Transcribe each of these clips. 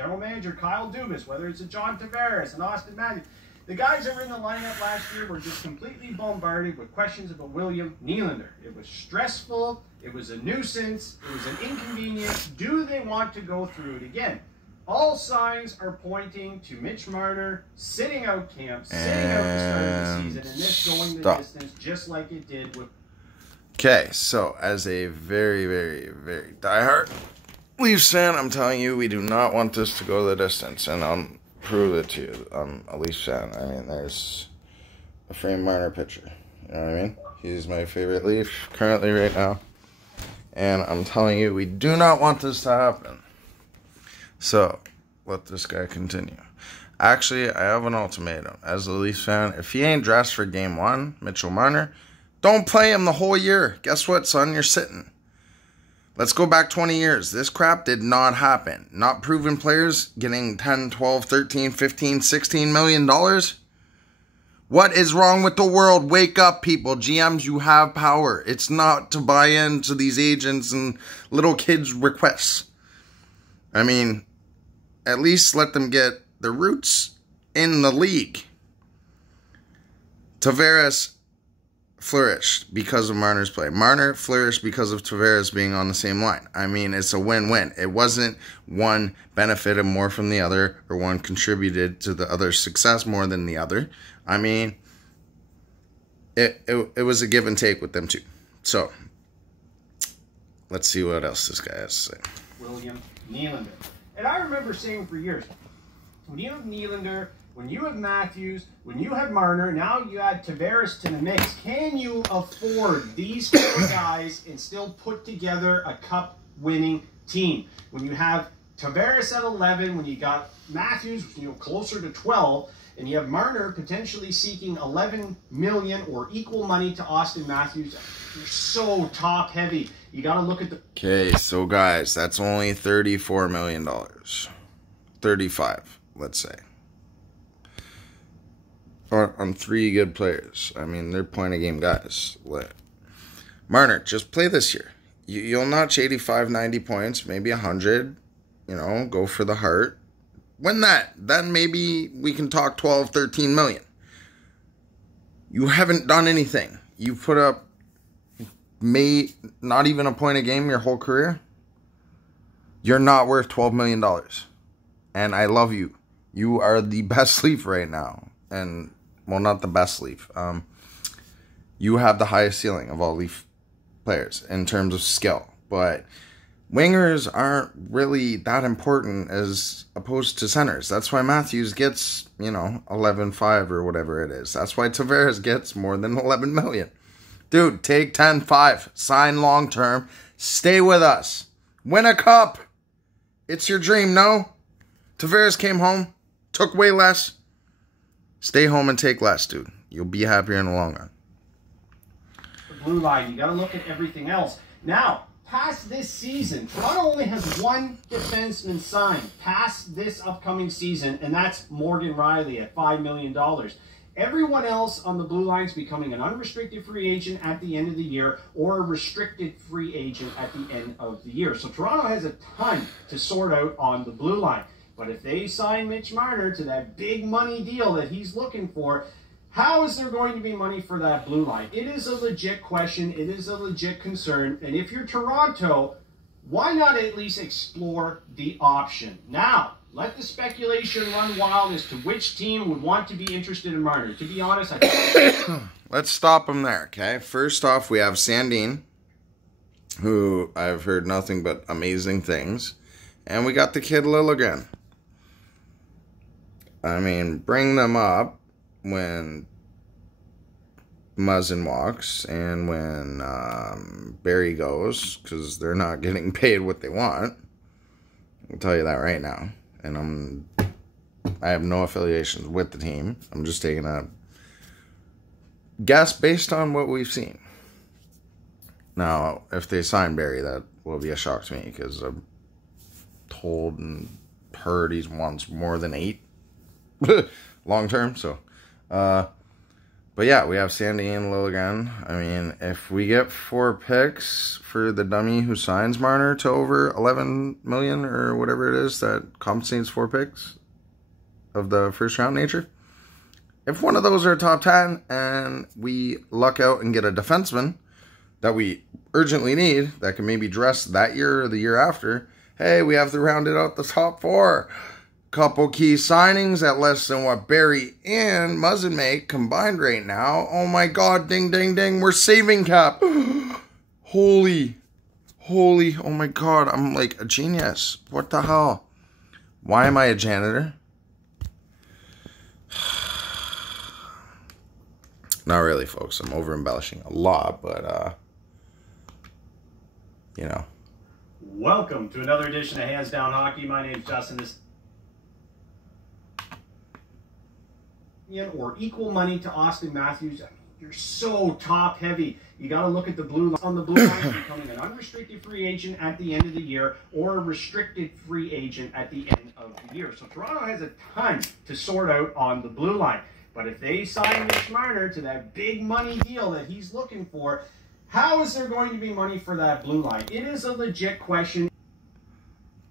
general manager Kyle Dubas, whether it's a John Tavares, an Austin Matthews. The guys that were in the lineup last year were just completely bombarded with questions about William Nylander. It was stressful. It was a nuisance. It was an inconvenience. Do they want to go through it again? All signs are pointing to Mitch Marner sitting out camp, sitting out the start of the season, and this going the distance just like it did with... Okay, so as a very, very, very diehard Leafs fan, I'm telling you, we do not want this to go the distance, and I'll prove it to you. I'm a Leafs fan. I mean, there's a framed Marner picture. You know what I mean? He's my favorite Leaf currently right now, and I'm telling you, we do not want this to happen. So, let this guy continue. Actually, I have an ultimatum. As a Leafs fan, if he ain't dressed for Game 1, Mitchell Marner, don't play him the whole year. Guess what, son? You're sitting. Let's go back 20 years. This crap did not happen. Not proven players getting 10, 12, 13, 15, 16 million dollars. What is wrong with the world? Wake up, people. GMs, you have power. It's not to buy into these agents and little kids' requests. I mean, at least let them get their roots in the league. Tavares flourished because of Marner's play. Marner flourished because of Tavares being on the same line. I mean, it's a win-win. It wasn't one benefited more from the other or one contributed to the other's success more than the other. I mean, it was a give and take with them too. So, let's see what else this guy has to say. William Nylander. And I remember saying for years, when you have Nylander, when you have Matthews, when you have Marner, now you add Tavares to the mix, can you afford these four guys and still put together a cup-winning team? When you have Tavares at 11, when you got Matthews, closer to 12, and you have Marner potentially seeking 11 million or equal money to Austin Matthews, you're so top-heavy. You got to look at the... Okay, so guys, that's only $34 million. 35, let's say. On 3 good players. I mean, they're point-a-game guys. Marner, just play this year. You'll notch 85, 90 points, maybe 100. Go for the heart. Win that. Then maybe we can talk 12, 13 million. You haven't done anything. You put up not even a point a game your whole career. You're not worth $12 million. And I love you. You are the best Leaf right now. And, well, not the best Leaf. You have the highest ceiling of all Leaf players in terms of skill. But wingers aren't really that important as opposed to centers. That's why Matthews gets, 11.5 or whatever it is. That's why Tavares gets more than 11 million. Dude, take 10.5. Sign long-term. Stay with us. Win a cup. It's your dream, no? Tavares came home. Took way less. Stay home and take less, dude. You'll be happier in the long run. The blue line, you got to look at everything else. Now, past this season, Toronto only has one defenseman signed past this upcoming season, and that's Morgan Riley at $5 million. Everyone else on the blue line is becoming an unrestricted free agent at the end of the year or a restricted free agent at the end of the year. So Toronto has a ton to sort out on the blue line. But if they sign Mitch Marner to that big money deal that he's looking for, how is there going to be money for that blue line? It is a legit question. It is a legit concern. And if you're Toronto, why not at least explore the option? Now, let the speculation run wild as to which team would want to be interested in Marner. To be honest, I think... Let's stop him there, okay? First off, we have Sandin, who I've heard nothing but amazing things. And we got the kid Lilligren. I mean, bring them up when Muzzin walks and when Barry goes, because they're not getting paid what they want. I'll tell you that right now. And I have no affiliations with the team. I'm just taking a guess based on what we've seen. Now, if they sign Barry, that will be a shock to me, because I've told and heard he wants more than 8 long term. So, But yeah, we have Sandy and Lilligren. I mean, if we get 4 picks for the dummy who signs Marner to over 11 million or whatever it is that compensates 4 picks of the first round nature, if one of those are top 10 and we luck out and get a defenseman that we urgently need that can maybe dress that year or the year after, hey, we have to round it out the top 4. Couple key signings at less than what Barry and Muzzin make combined right now. Oh my God, ding, ding, ding. We're saving cap. Holy, oh my God. I'm like a genius. What the hell? Why am I a janitor? Not really, folks. I'm over embellishing a lot, but, you know. Welcome to another edition of Hands Down Hockey. My name's Justin. This or equal money to Austin Matthews. You're so top heavy. You got to look at the blue line. On the blue line, becoming an unrestricted free agent at the end of the year or a restricted free agent at the end of the year. So Toronto has a ton to sort out on the blue line. But if they sign Mitch Marner to that big money deal that he's looking for, how is there going to be money for that blue line? It is a legit question.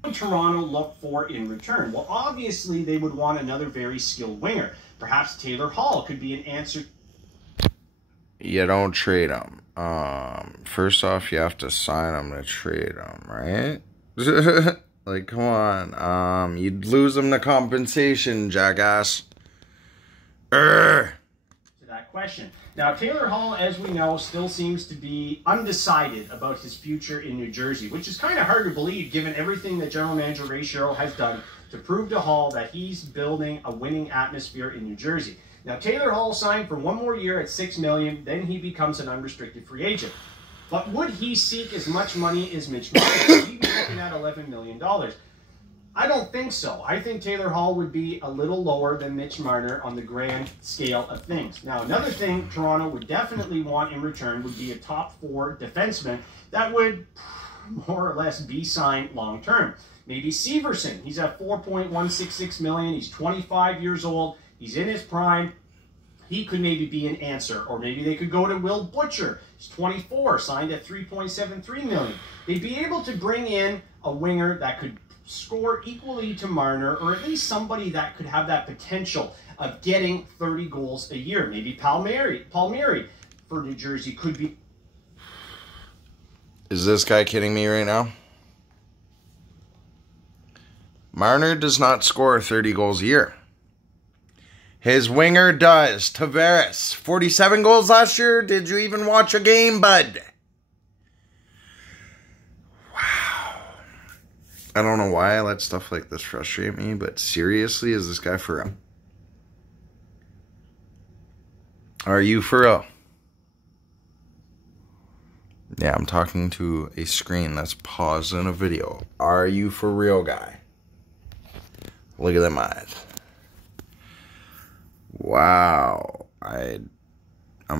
What would Toronto look for in return? Well, obviously, they would want another very skilled winger. Perhaps Taylor Hall could be an answer. You don't trade him. First off, you have to sign him to trade him, right? Like, come on. You'd lose him to compensation, jackass. To that question. Now, Taylor Hall, as we know, still seems to be undecided about his future in New Jersey, which is kind of hard to believe given everything that General Manager Ray Shero has done to prove to Hall that he's building a winning atmosphere in New Jersey. Now, Taylor Hall signed for 1 more year at $6 million, then he becomes an unrestricted free agent. But would he seek as much money as Mitch Marner? Would he be looking at $11 million? I don't think so. I think Taylor Hall would be a little lower than Mitch Marner on the grand scale of things. Now, another thing Toronto would definitely want in return would be a top 4 defenseman that would more or less be signed long term. Maybe Severson. He's at $4.166 million. He's 25 years old. He's in his prime. He could maybe be an answer. Or maybe they could go to Will Butcher. He's 24, signed at $3.73 million. They'd be able to bring in a winger that could score equally to Marner, or at least somebody that could have that potential of getting 30 goals a year. Maybe Palmieri for New Jersey could be. Is this guy kidding me right now? Marner does not score 30 goals a year. His winger does. Tavares, 47 goals last year. Did you even watch a game, bud? Wow. I don't know why I let stuff like this frustrate me, but seriously, is this guy for real? Are you for real? Yeah, I'm talking to a screen that's paused in a video. Are you for real, guy? Look at them eyes. Wow. I'm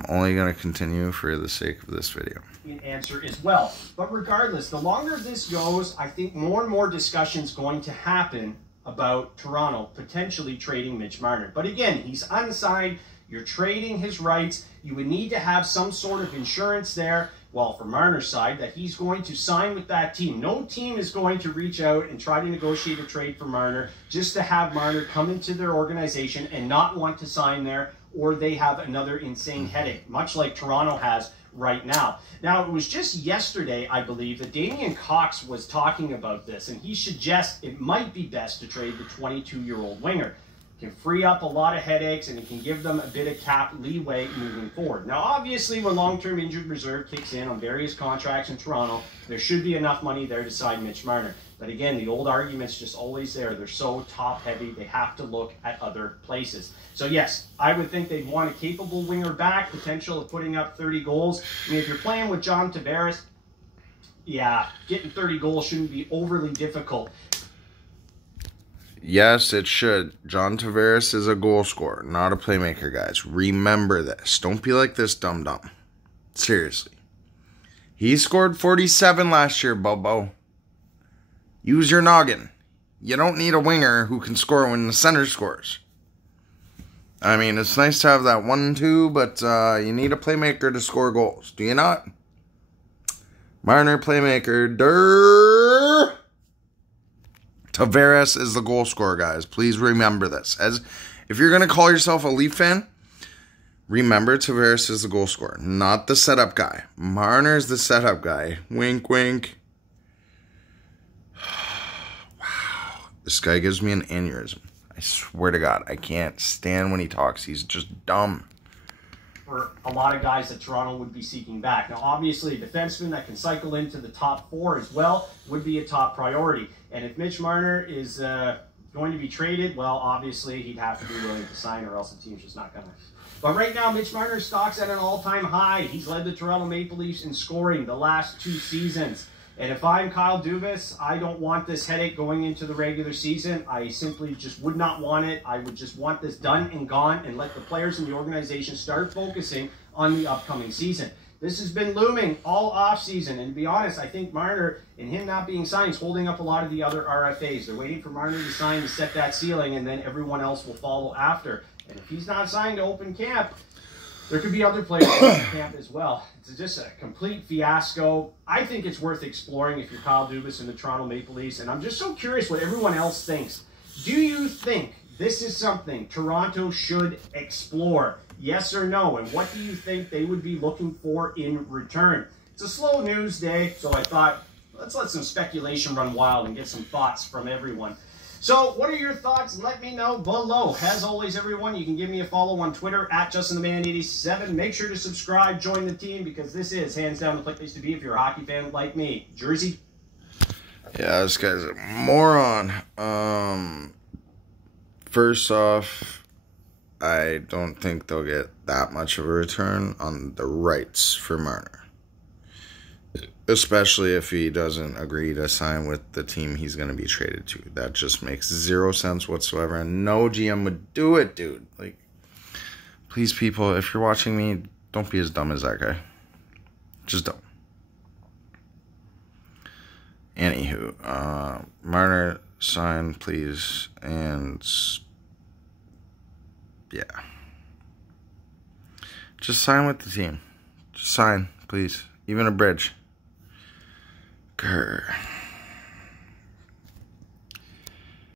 only going to continue for the sake of this video. Answer as well. But regardless, the longer this goes, I think more and more discussions going to happen about Toronto potentially trading Mitch Marner. But again, he's unsigned. You're trading his rights. You would need to have some sort of insurance there. Well, for Marner's side, that he's going to sign with that team. No team is going to reach out and try to negotiate a trade for Marner just to have Marner come into their organization and not want to sign there, or they have another insane headache, much like Toronto has right now. Now, it was just yesterday, I believe, that Damian Cox was talking about this, and he suggests it might be best to trade the 22-year-old winger. Can free up a lot of headaches, and it can give them a bit of cap leeway moving forward. Now, obviously, when long-term injured reserve kicks in on various contracts in Toronto, there should be enough money there to sign Mitch Marner. But again, the old argument's just always there. They're so top-heavy, they have to look at other places. So yes, I would think they'd want a capable winger back, potential of putting up 30 goals. I mean, if you're playing with John Tavares, yeah, getting 30 goals shouldn't be overly difficult. Yes, it should. John Tavares is a goal scorer, not a playmaker, guys. Remember this. Don't be like this dum-dum. Seriously. He scored 47 last year, Bobo. Use your noggin. You don't need a winger who can score when the center scores. I mean, it's nice to have that 1-2, but you need a playmaker to score goals. Do you not? Marner, playmaker. Durr. Tavares is the goal scorer, guys. Please remember this. If you're going to call yourself a Leaf fan, remember Tavares is the goal scorer, not the setup guy. Marner is the setup guy. Wink, wink. Wow. This guy gives me an aneurysm. I swear to God, I can't stand when he talks. He's just dumb. For a lot of guys that Toronto would be seeking back. Now, obviously, a defenseman that can cycle into the top 4 as well would be a top priority. And if Mitch Marner is going to be traded, well, obviously, he'd have to be willing to sign or else the team's just not going to. But right now, Mitch Marner's stock's at an all-time high. He's led the Toronto Maple Leafs in scoring the last 2 seasons. And if I'm Kyle Dubas, I don't want this headache going into the regular season. I simply just would not want it. I would just want this done and gone and let the players in the organization start focusing on the upcoming season. This has been looming all offseason. And to be honest, I think Marner and him not being signed is holding up a lot of the other RFAs. They're waiting for Marner to sign to set that ceiling, and then everyone else will follow after. And if he's not signed to open camp, there could be other players in camp as well. It's just a complete fiasco. I think it's worth exploring if you're Kyle Dubas and the Toronto Maple Leafs. And I'm just so curious what everyone else thinks. Do you think this is something Toronto should explore? Yes or no? And what do you think they would be looking for in return? It's a slow news day, so I thought, let's let some speculation run wild and get some thoughts from everyone. So, what are your thoughts? Let me know below. As always, everyone, you can give me a follow on Twitter at JustinTheMan87. Make sure to subscribe, join the team, because this is hands down the place to be if you're a hockey fan like me. Jersey? Yeah, this guy's a moron. First off, I don't think they'll get that much of a return on the rights for Marner. Especially if he doesn't agree to sign with the team he's going to be traded to. That just makes 0 sense whatsoever. And no GM would do it, dude. Like, please, people, if you're watching me, don't be as dumb as that guy. Just don't. Anywho, Marner, sign, please. And, yeah. Just sign with the team. Just sign, please. Even a bridge. Grr.